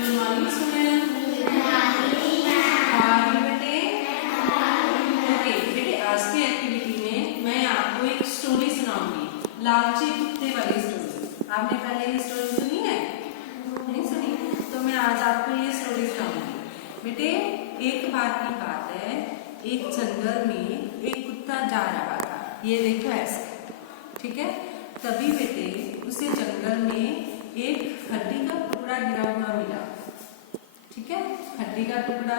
Good morning student. How are you बेटे? Okay बेटे, आज की एक्टिविटी में मैं आपको एक स्टोरी सुनाऊंगी, लालची कुत्ते वाली स्टोरी। आपने पहले ये स्टोरी सुनी है? नहीं सुनी? तो मैं आज आपको ये स्टोरी सुनाऊंगी। बेटे, एक बार की बात है, एक जंगल में एक कुत्ता जा रहा था। ये देखो ऐसे, ठीक है। तभी बेटे उसे जंगल में एक हड्डी का टुकड़ा गिरा हुआ मिला, ठीक है। हड्डी का टुकड़ा,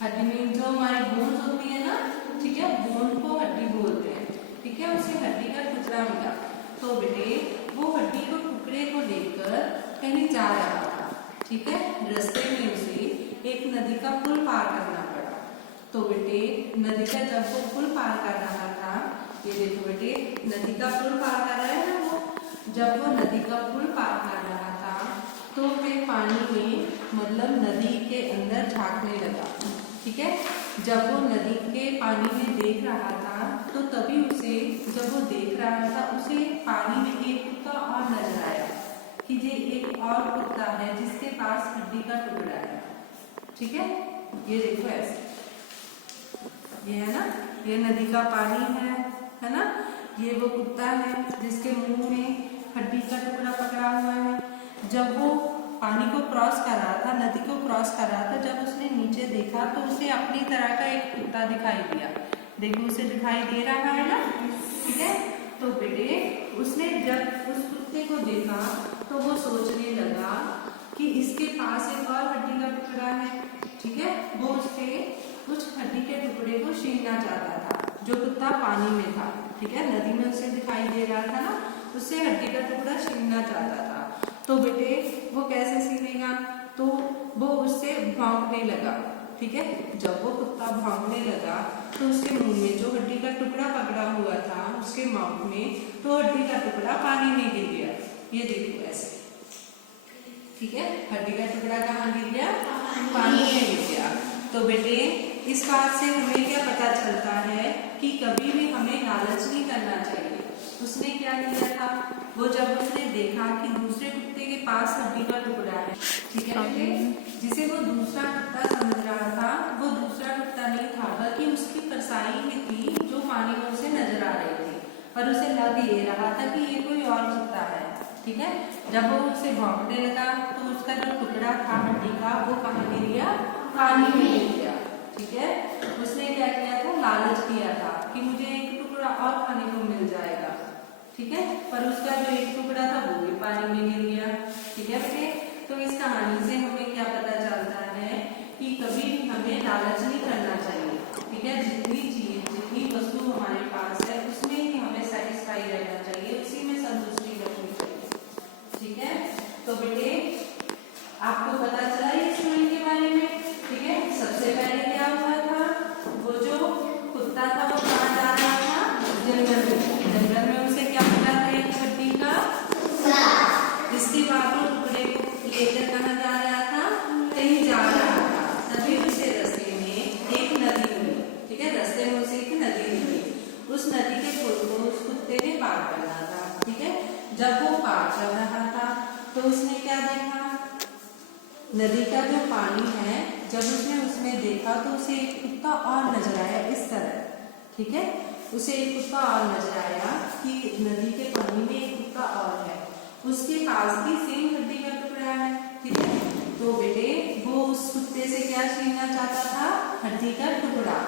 हड्डी में जो हमारी बोन्स होती है ना, ठीक है, बोन को हड्डी बोलते हैं, ठीक है। उसे हड्डी का टुकड़ा मिला। तो बेटे वो हड्डी को टुकड़े को लेकर कहीं जा रहा था, ठीक है। रास्ते में उसे एक नदी का पुल पार करना पड़ा। तो बेटे नदी का जब वो पुल पार कर रहा था, ये देखो बेटे, नदी का पुल पार कर रहा है ना वो, जब वो नदी का पुल पार कर रहा था तो फिर पानी में, मतलब नदी के अंदर झांकने लगा, ठीक है। जब वो नदी के पानी में देख रहा था तो तभी उसे, जब वो देख रहा था, उसे पानी में एक कुत्ता और नजर आया कि ये एक और कुत्ता है जिसके पास हड्डी का टुकड़ा है, ठीक है। ये देखो ऐसे, ये है ना, ये नदी का पानी है ना। ये वो कुत्ता है जिसके मुंह में हड्डी का टुकड़ा पकड़ा हुआ है। जब वो पानी को क्रॉस कर रहा था, नदी को क्रॉस कर रहा था, जब उसने नीचे देखा तो उसे अपनी तरह का एक कुत्ता दिखाई दिया। देखो उसे दिखाई दे रहा है ना, ठीक है। तो बेटे उसने जब उस कुत्ते को देखा तो वो सोचने लगा कि इसके पास एक और हड्डी का टुकड़ा है, ठीक है। वो उसके उस हड्डी के टुकड़े को छीनना चाहता था, जो कुत्ता पानी में था, ठीक है। नदी में उसे दिखाई दे रहा था ना, उससे हड्डी का टुकड़ा छीनना चाहता था। तो बेटे वो कैसे छीनेगा? तो वो उससे भौंकने लगा, ठीक है। जब वो कुत्ता भौंकने लगा तो उसके मुंह में जो हड्डी का टुकड़ा पकड़ा हुआ था, उसके माउथ में, तो हड्डी का टुकड़ा पानी में गिर गया। ये देखो ऐसे, ठीक है। हड्डी का टुकड़ा कहाँ गिर गया? पानी में गिर गया। तो बेटे इस बात से हमें क्या पता चलता है कि कभी भी हमें लालच नहीं करना चाहिए। उसने क्या किया था, वो जब उसने देखा कि दूसरे कुत्ते के पास हड्डी का टुकड़ा है, ठीक है बेटे, जिसे वो दूसरा कुत्ता समझ रहा था, वो दूसरा कुत्ता नहीं था, बल्कि उसकी परछाई ही थी जो पानी में उसे नजर आ रही थी, पर उसे लग ये रहा था कि ये कोई और कुत्ता है, ठीक है। जब वो उसे भौंकने लगा तो उसका जो टुकड़ा था हड्डी का, वो कहाँ गिर गया? पानी में गिर गया, ठीक है। उसने क्या किया था? लालच किया था कि मुझे एक टुकड़ा और खाने को मिल जाएगा, ठीक है। पर उसका जो एक टुकड़ा था वो भी पानी में गिर गया, ठीक है बेटे। तो इस कहानी से हमें क्या पता चलता है कि कभी भी हमें लालच नहीं करना चाहिए, ठीक है। जितनी चीज, जितनी वस्तु हमारे पास है उसमें ही हमें सेटिस्फाई रहना चाहिए, उसी में संतुष्टि रखनी चाहिए, ठीक है। तो बेटे आपको पता चला ये स्टोरी के बारे में, ठीक है। सबसे पहले क्या हुआ था, वो जो कुत्ता था वो कहाँ जा रहा था? जंगल में। जंगल में उसे क्या मिला था? एक हड्डी का टुकड़ा। इसके बाद वो टुकड़े को लेकर कहाँ जा रहा था? कहीं जा रहा था। तभी उसे रास्ते में एक नदी मिली, ठीक है। रास्ते में उसे एक नदी मिली। उस नदी के पुल को उस कुत्ते ने पार करना था, ठीक है। जब वो पार कर रहा था तो उसने क्या देखा? नदी का जो पानी है, जब उसने उसमें देखा तो उसे एक कुत्ता और नजर आया, इस तरह, ठीक है। उसे एक कुत्ता और नजर आया कि नदी के पानी में एक कुत्ता और है, उसके पास भी सेम हड्डी का टुकड़ा है, ठीक है। तो बेटे वो उस कुत्ते से क्या छीनना चाहता था? हड्डी का टुकड़ा।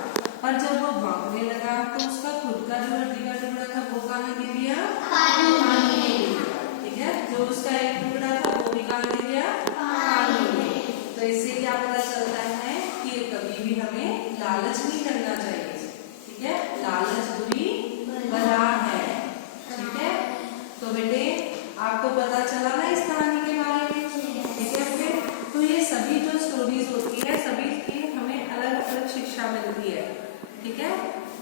और जब वो भौंकने लगा तो उसका खुद का जो हड्डी का टुकड़ा था वो कहाँ गिर गया? पानी में गिर गया, ठीक है। जो उसका एक टुकड़ा था वो भी कहाँ गिर गया? पानी में। तो इससे क्या पता चलता है कि कभी भी हमें लालच नहीं करना चाहिए, ठीक है। लालच बुरी बला है, ठीक है। तो बेटे आपको पता चला ना इस कहानी के बारे में, ठीक है बेटे। तो ये सभी जो स्टोरीज होती है, सभी की हमें अलग अलग शिक्षा मिलती है, ठीक है।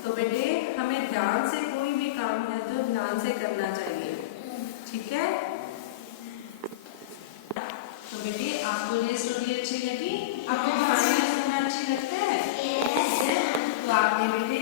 तो बेटे हमें ध्यान से कोई भी काम है तो ध्यान से करना चाहिए, ठीक है। तो बेटे आपको ये स्टोरी अच्छी लगी? आपको कहानियां सुनना अच्छी लगता है? तो आपने बेटे